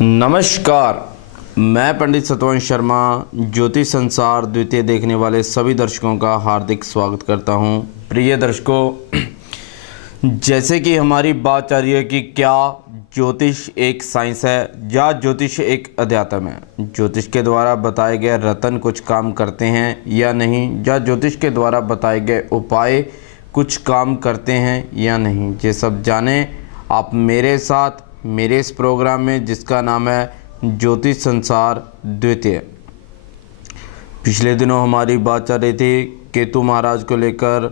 नमस्कार, मैं पंडित सतवंश शर्मा ज्योतिष संसार द्वितीय देखने वाले सभी दर्शकों का हार्दिक स्वागत करता हूं। प्रिय दर्शकों, जैसे कि हमारी बात चल रही है कि क्या ज्योतिष एक साइंस है या ज्योतिष एक अध्यात्म है। ज्योतिष के द्वारा बताए गए रत्न कुछ काम करते हैं या नहीं, या ज्योतिष के द्वारा बताए गए उपाय कुछ काम करते हैं या नहीं, ये सब जाने आप मेरे साथ मेरे इस प्रोग्राम में, जिसका नाम है ज्योतिष संसार द्वितीय। पिछले दिनों हमारी बात चल रही थी केतु महाराज को लेकर,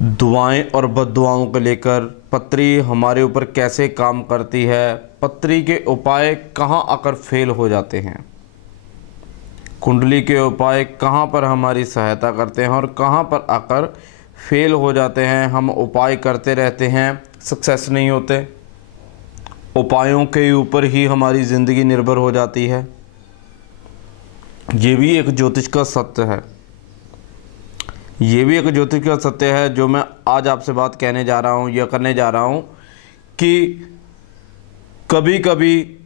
दुआएं और बद्दुआओं को लेकर, पत्री हमारे ऊपर कैसे काम करती है, पत्री के उपाय कहाँ आकर फेल हो जाते हैं, कुंडली के उपाय कहाँ पर हमारी सहायता करते हैं और कहाँ पर आकर फेल हो जाते हैं। हम उपाय करते रहते हैं, सक्सेस नहीं होते। उपायों के ऊपर ही हमारी ज़िंदगी निर्भर हो जाती है। ये भी एक ज्योतिष का सत्य है। ये भी एक ज्योतिष का सत्य है जो मैं आज आपसे बात कहने जा रहा हूँ या करने जा रहा हूँ कि कभी कभी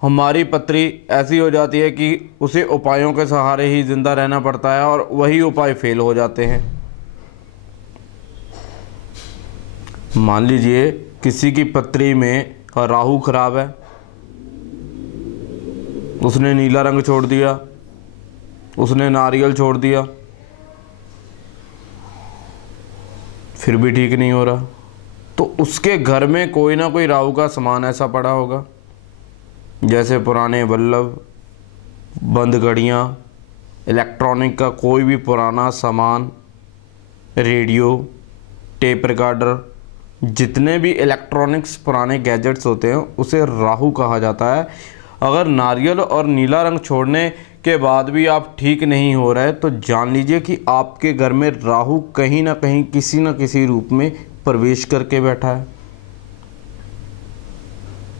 हमारी पत्री ऐसी हो जाती है कि उसे उपायों के सहारे ही ज़िंदा रहना पड़ता है और वही उपाय फेल हो जाते हैं। मान लीजिए किसी की पत्री में राहु खराब है, उसने नीला रंग छोड़ दिया, उसने नारियल छोड़ दिया, फिर भी ठीक नहीं हो रहा, तो उसके घर में कोई ना कोई राहु का सामान ऐसा पड़ा होगा, जैसे पुराने बल्ब, बंद घड़ियाँ, इलेक्ट्रॉनिक का कोई भी पुराना सामान, रेडियो, टेप रिकॉर्डर, जितने भी इलेक्ट्रॉनिक्स पुराने गैजेट्स होते हैं उसे राहु कहा जाता है। अगर नारियल और नीला रंग छोड़ने के बाद भी आप ठीक नहीं हो रहे तो जान लीजिए कि आपके घर में राहु कहीं ना कहीं किसी न किसी रूप में प्रवेश करके बैठा है।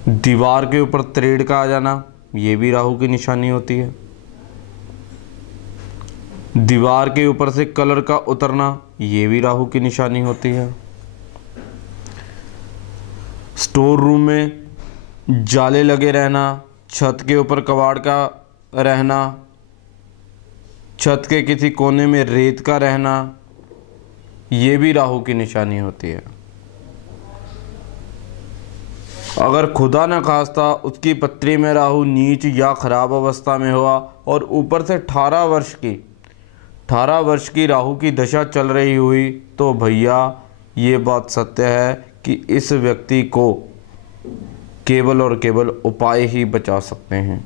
दीवार के ऊपर त्रेड़ का आ जाना, ये भी राहु की निशानी होती है। दीवार के ऊपर से कलर का उतरना, ये भी राहु की निशानी होती है। स्टोर रूम में जाले लगे रहना, छत के ऊपर कबाड़ का रहना, छत के किसी कोने में रेत का रहना, ये भी राहु की निशानी होती है। अगर खुदा न खास्ता उसकी पत्री में राहु नीच या खराब अवस्था में हुआ और ऊपर से 18 वर्ष की राहु की दशा चल रही हुई, तो भैया ये बात सत्य है कि इस व्यक्ति को केवल और केवल उपाय ही बचा सकते हैं।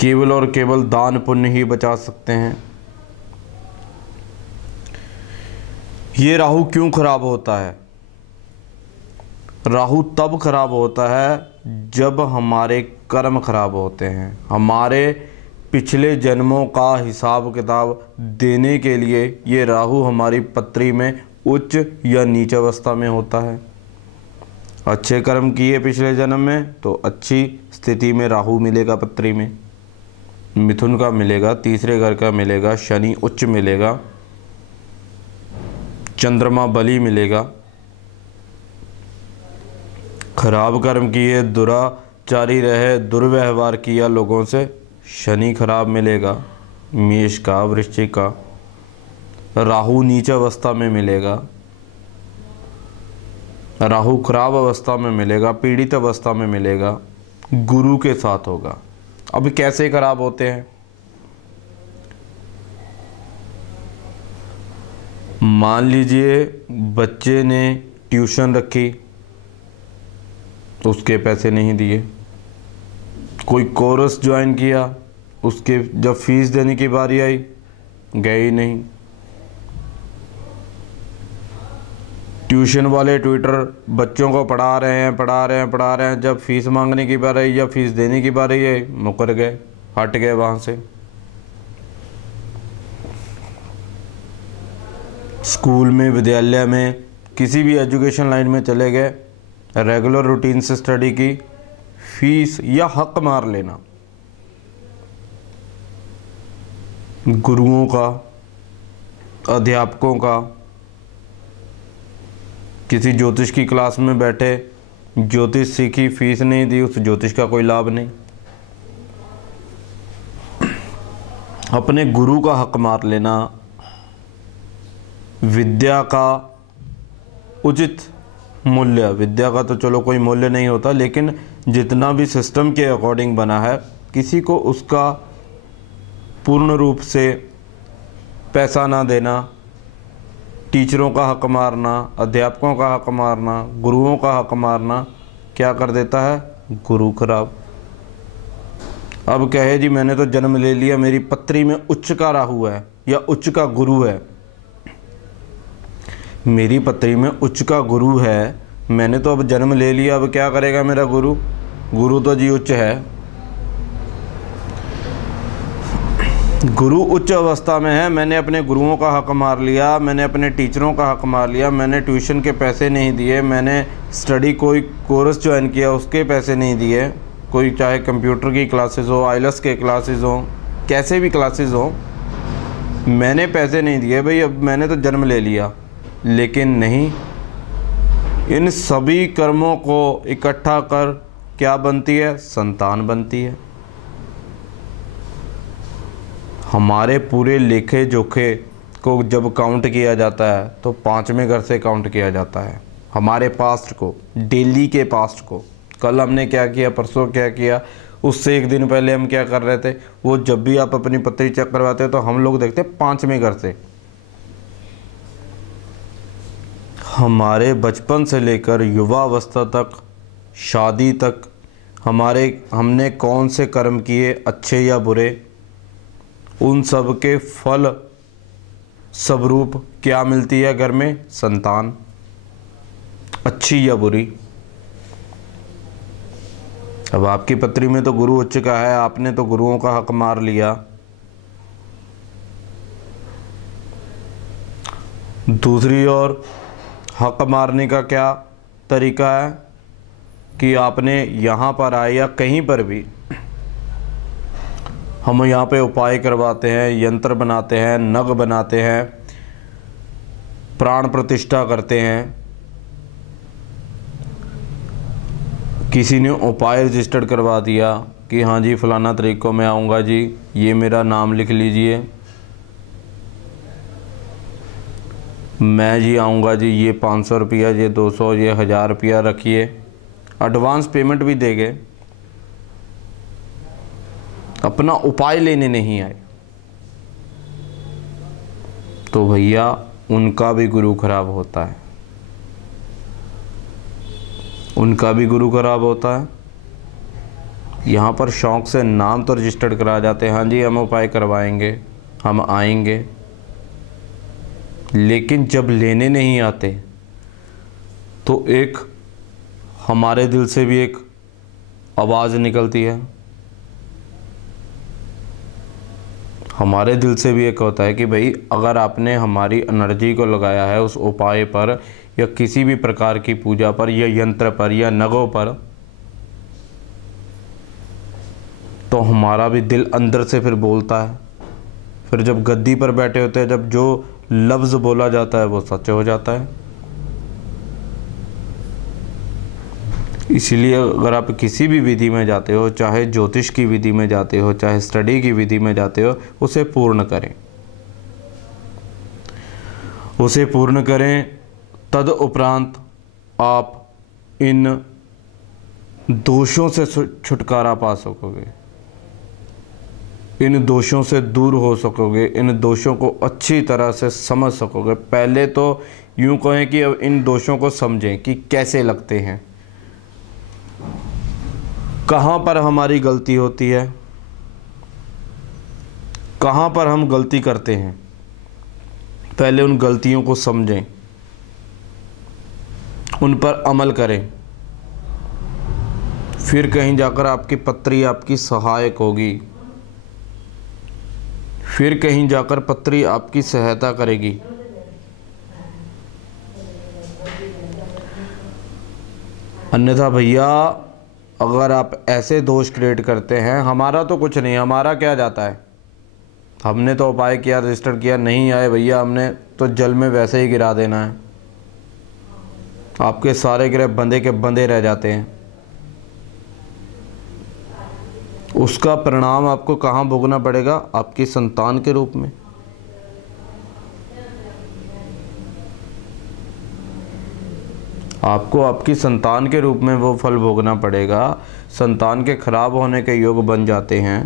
केवल और केवल दान पुण्य ही बचा सकते हैं। ये राहु क्यों खराब होता है? राहु तब खराब होता है जब हमारे कर्म खराब होते हैं। हमारे पिछले जन्मों का हिसाब किताब देने के लिए ये राहु हमारी पत्री में उच्च या नीच अवस्था में होता है। अच्छे कर्म किए पिछले जन्म में तो अच्छी स्थिति में राहु मिलेगा पत्री में, मिथुन का मिलेगा, तीसरे घर का मिलेगा, शनि उच्च मिलेगा, चंद्रमा बली मिलेगा। खराब कर्म किए, दुराचारी रहे, दुर्व्यवहार किया लोगों से, शनि खराब मिलेगा, मेष का, वृश्चिक का। राहु नीच अवस्था में मिलेगा, राहु खराब अवस्था में मिलेगा, पीड़ित अवस्था में मिलेगा, गुरु के साथ होगा। अब कैसे खराब होते हैं? मान लीजिए बच्चे ने ट्यूशन रखी तो उसके पैसे नहीं दिए, कोई कोर्स ज्वाइन किया, उसके जब फीस देने की बारी आई गए ही नहीं। ट्यूशन वाले ट्यूटर बच्चों को पढ़ा रहे हैं, जब फीस मांगने की बारी आई या फीस देने की बारी आई मुकर गए, हट गए वहाँ से। स्कूल में, विद्यालय में, किसी भी एजुकेशन लाइन में चले गए, रेगुलर रूटीन से स्टडी की, फीस या हक मार लेना। गुरुओं का, अध्यापकों का, किसी ज्योतिष की क्लास में बैठे ज्योतिष सीखी, फीस नहीं दी, उस ज्योतिष का कोई लाभ नहीं। अपने गुरु का हक मार लेना, विद्या का उचित मूल्य, विद्या का तो चलो कोई मूल्य नहीं होता, लेकिन जितना भी सिस्टम के अकॉर्डिंग बना है, किसी को उसका पूर्ण रूप से पैसा ना देना, टीचरों का हक मारना, अध्यापकों का हक मारना, गुरुओं का हक मारना, क्या कर देता है? गुरु खराब। अब कहे जी मैंने तो जन्म ले लिया, मेरी पत्री में उच्च का राहु है या उच्च का गुरु है, मेरी पत्री में उच्च का गुरु है, मैंने तो अब जन्म ले लिया, अब क्या करेगा मेरा गुरु? गुरु तो जी उच्च है, गुरु उच्च अवस्था में है, मैंने अपने गुरुओं का हक मार लिया, मैंने अपने टीचरों का हक मार लिया, मैंने ट्यूशन के पैसे नहीं दिए, मैंने स्टडी कोई कोर्स ज्वाइन किया उसके पैसे नहीं दिए, कोई चाहे कंप्यूटर की क्लासेस हो, आइलस के क्लासेस हो, कैसे भी क्लासेस हो, मैंने पैसे नहीं दिए भाई, अब मैंने तो जन्म ले लिया। लेकिन नहीं, इन सभी कर्मों को इकट्ठा कर क्या बनती है? संतान बनती है। हमारे पूरे लेखे जोखे को जब काउंट किया जाता है तो 5वें घर से काउंट किया जाता है। हमारे पास्ट को, डेली के पास्ट को, कल हमने क्या किया, परसों क्या किया, उससे एक दिन पहले हम क्या कर रहे थे, वो जब भी आप अपनी पत्री चेक करवाते हो तो हम लोग देखते हैं 5वें घर से। हमारे बचपन से लेकर युवावस्था तक, शादी तक, हमने कौन से कर्म किए, अच्छे या बुरे, उन सब के फल स्वरूप क्या मिलती है घर में? संतान, अच्छी या बुरी। अब आपकी पत्री में तो गुरु उच्च का है, आपने तो गुरुओं का हक मार लिया। दूसरी ओर हक मारने का क्या तरीका है कि आपने यहाँ पर आए या कहीं पर भी, हम यहाँ पे उपाय करवाते हैं, यंत्र बनाते हैं, नग बनाते हैं, प्राण प्रतिष्ठा करते हैं। किसी ने उपाय रजिस्टर्ड करवा दिया कि हाँ जी फलाना तारीख को मैं आऊँगा जी, ये मेरा नाम लिख लीजिए, मैं जी आऊँगा जी, ये 500 रुपया, ये 200, ये 1000 रुपया रखिए, एडवांस पेमेंट भी देंगे, अपना उपाय लेने नहीं आए, तो भैया उनका भी गुरु खराब होता है, उनका भी गुरु खराब होता है। यहाँ पर शौक़ से नाम तो रजिस्टर्ड करा जाते हैं, हाँ जी हम उपाय करवाएंगे, हम आएंगे, लेकिन जब लेने नहीं आते तो एक हमारे दिल से भी एक आवाज़ निकलती है, हमारे दिल से भी एक होता है कि भाई अगर आपने हमारी एनर्जी को लगाया है उस उपाय पर या किसी भी प्रकार की पूजा पर या यंत्र पर या नगों पर, तो हमारा भी दिल अंदर से फिर बोलता है। फिर जब गद्दी पर बैठे होते हैं, जब जो लफ्ज़ बोला जाता है वो सच हो जाता है। इसलिए अगर आप किसी भी विधि में जाते हो, चाहे ज्योतिष की विधि में जाते हो, चाहे स्टडी की विधि में जाते हो, उसे पूर्ण करें, उसे पूर्ण करें। तद उपरांत आप इन दोषों से छुटकारा पा सकोगे, इन दोषों से दूर हो सकोगे, इन दोषों को अच्छी तरह से समझ सकोगे। पहले तो यूँ कहें कि अब इन दोषों को समझें कि कैसे लगते हैं, कहाँ पर हमारी गलती होती है, कहाँ पर हम गलती करते हैं, पहले उन गलतियों को समझें, उन पर अमल करें, फिर कहीं जाकर आपकी पत्री आपकी सहायक होगी, फिर कहीं जाकर पत्री आपकी सहायता करेगी। अन्यथा भैया अगर आप ऐसे दोष क्रिएट करते हैं, हमारा तो कुछ नहीं, हमारा क्या जाता है, हमने तो उपाय किया, रजिस्टर किया, नहीं आए भैया, हमने तो जल में वैसे ही गिरा देना है, आपके सारे ग्रह बंधे के बंधे रह जाते हैं। उसका परिणाम आपको कहाँ भोगना पड़ेगा? आपकी संतान के रूप में। आपको आपकी संतान के रूप में वो फल भोगना पड़ेगा। संतान के खराब होने के योग बन जाते हैं।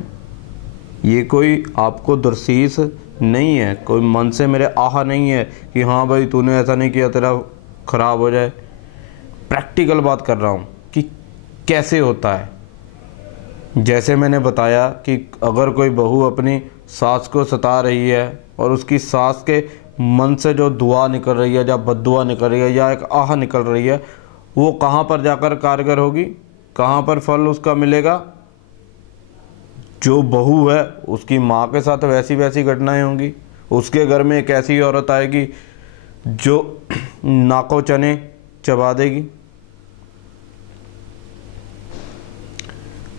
ये कोई आपको दुर्शीष नहीं है, कोई मन से मेरे आह नहीं है कि हाँ भाई तूने ऐसा नहीं किया तेरा खराब हो जाए। प्रैक्टिकल बात कर रहा हूँ कि कैसे होता है। जैसे मैंने बताया कि अगर कोई बहू अपनी सास को सता रही है और उसकी सास के मन से जो दुआ निकल रही है या बद्दुआ निकल रही है या एक आह निकल रही है, वो कहाँ पर जाकर कारगर होगी? कहाँ पर फल उसका मिलेगा? जो बहू है उसकी माँ के साथ वैसी वैसी घटनाएं होंगी। उसके घर में एक ऐसी औरत आएगी जो नाको चने चबा देगी।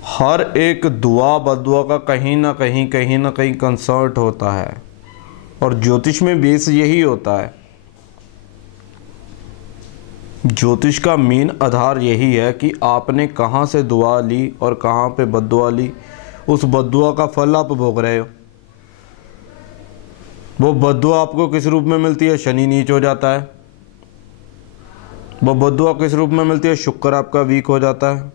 हर एक दुआ बद्दुआ का कहीं ना कहीं कंसर्ट होता है और ज्योतिष में बेस यही होता है। ज्योतिष का मेन आधार यही है कि आपने कहाँ से दुआ ली और कहाँ पे बद्दुआ ली। उस बद्दुआ का फल आप भोग रहे हो। वो बद्दुआ आपको किस रूप में मिलती है? शनि नीच हो जाता है। वो बद्दुआ किस रूप में मिलती है? शुक्र आपका वीक हो जाता है।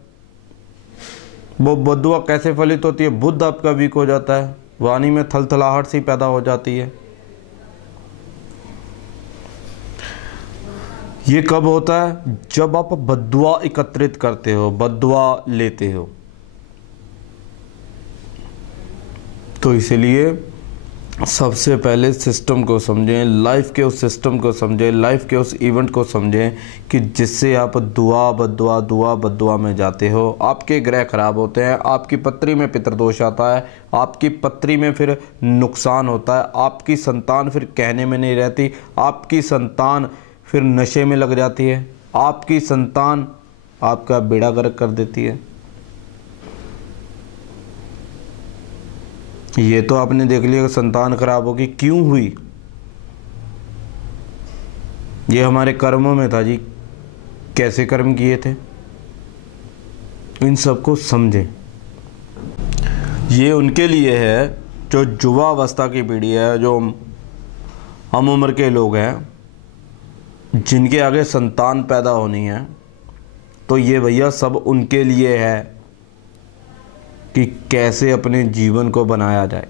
वो बद्दुआ कैसे फलित होती है? बुध आपका वीक हो जाता है, वाणी में थलथलाहट सी पैदा हो जाती है। ये कब होता है? जब आप बद्दुआ एकत्रित करते हो, बद्दुआ लेते हो। तो इसलिए सबसे पहले सिस्टम को समझें, लाइफ के उस सिस्टम को समझें, लाइफ के उस इवेंट को समझें कि जिससे आप दुआ बद्दुआ में जाते हो। आपके ग्रह खराब होते हैं, आपकी पत्री में पितृदोष आता है, आपकी पत्री में फिर नुकसान होता है, आपकी संतान फिर कहने में नहीं रहती, आपकी संतान फिर नशे में लग जाती है, आपकी संतान आपका बेड़ा गर्क कर देती है। ये तो आपने देख लिया कि संतान खराब होगी, क्यों हुई? ये हमारे कर्मों में था जी। कैसे कर्म किए थे, इन सबको समझें। ये उनके लिए है जो युवा अवस्था की पीढ़ी है, जो हम उम्र के लोग हैं, जिनके आगे संतान पैदा होनी है। तो ये भैया सब उनके लिए है कि कैसे अपने जीवन को बनाया जाए।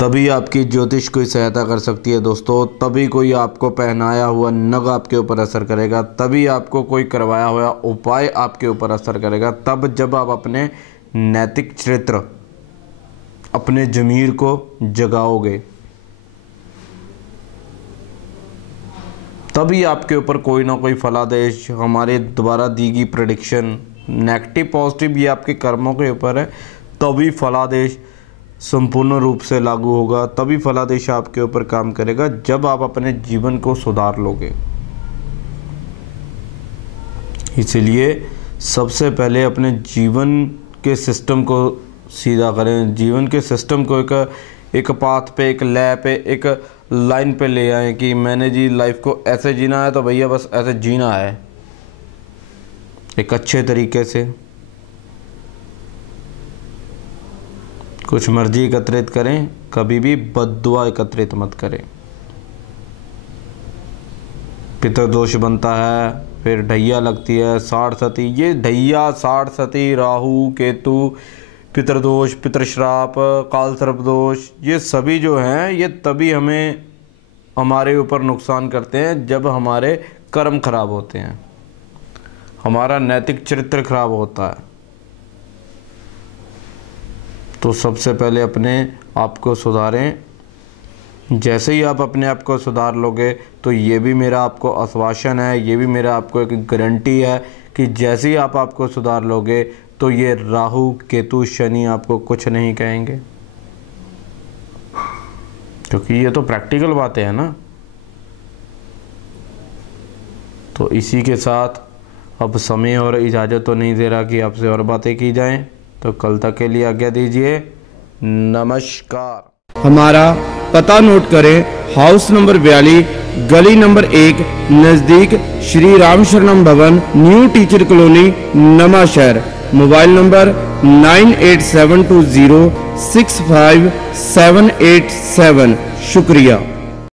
तभी आपकी ज्योतिष कोई सहायता कर सकती है दोस्तों। तभी कोई आपको पहनाया हुआ नग आपके ऊपर असर करेगा, तभी आपको कोई करवाया हुआ उपाय आपके ऊपर असर करेगा। तब जब आप अपने नैतिक चरित्र, अपने ज़मीर को जगाओगे, तभी आपके ऊपर कोई ना कोई फलादेश, हमारे द्वारा दी गई प्रेडिक्शन, नेगेटिव पॉजिटिव, ये आपके कर्मों के ऊपर है। तभी फलादेश संपूर्ण रूप से लागू होगा, तभी फलादेश आपके ऊपर काम करेगा जब आप अपने जीवन को सुधार लोगे। इसलिए सबसे पहले अपने जीवन के सिस्टम को सीधा करें। जीवन के सिस्टम को एक पाथ पे, एक लय पे, एक लाइन पे ले आए कि मैंने जी लाइफ को ऐसे जीना है तो भैया बस ऐसे जीना है, एक अच्छे तरीके से। कुछ मर्जी एकत्रित करें, कभी भी बद्दुआ एकत्रित मत करें। पितृदोष बनता है, फिर ढैया लगती है, 60 सती। ये ढैया, 60 सती, राहु केतु, पितृदोष, पितृश्राप, काल सर्प दोष, ये सभी जो हैं ये तभी हमें हमारे ऊपर नुकसान करते हैं जब हमारे कर्म खराब होते हैं, हमारा नैतिक चरित्र खराब होता है। तो सबसे पहले अपने आप को सुधारें। जैसे ही आप अपने आप को सुधार लोगे तो ये भी मेरा आपको आश्वासन है, ये भी मेरा आपको एक गारंटी है कि जैसे ही आप आपको सुधार लोगे तो ये राहु केतु शनि आपको कुछ नहीं कहेंगे, क्योंकि ये तो प्रैक्टिकल बातें हैं ना। तो इसी के साथ अब समय और इजाज़त तो नहीं दे रहा कि आपसे और बातें की जाएं, तो कल तक के लिए आज्ञा दीजिए। नमस्कार। हमारा पता नोट करें, हाउस नंबर 42, गली नंबर 1, नज़दीक श्री राम शरणम भवन, न्यू टीचर कॉलोनी, नवा शहर। Mobile number 9872065787। शुक्रिया।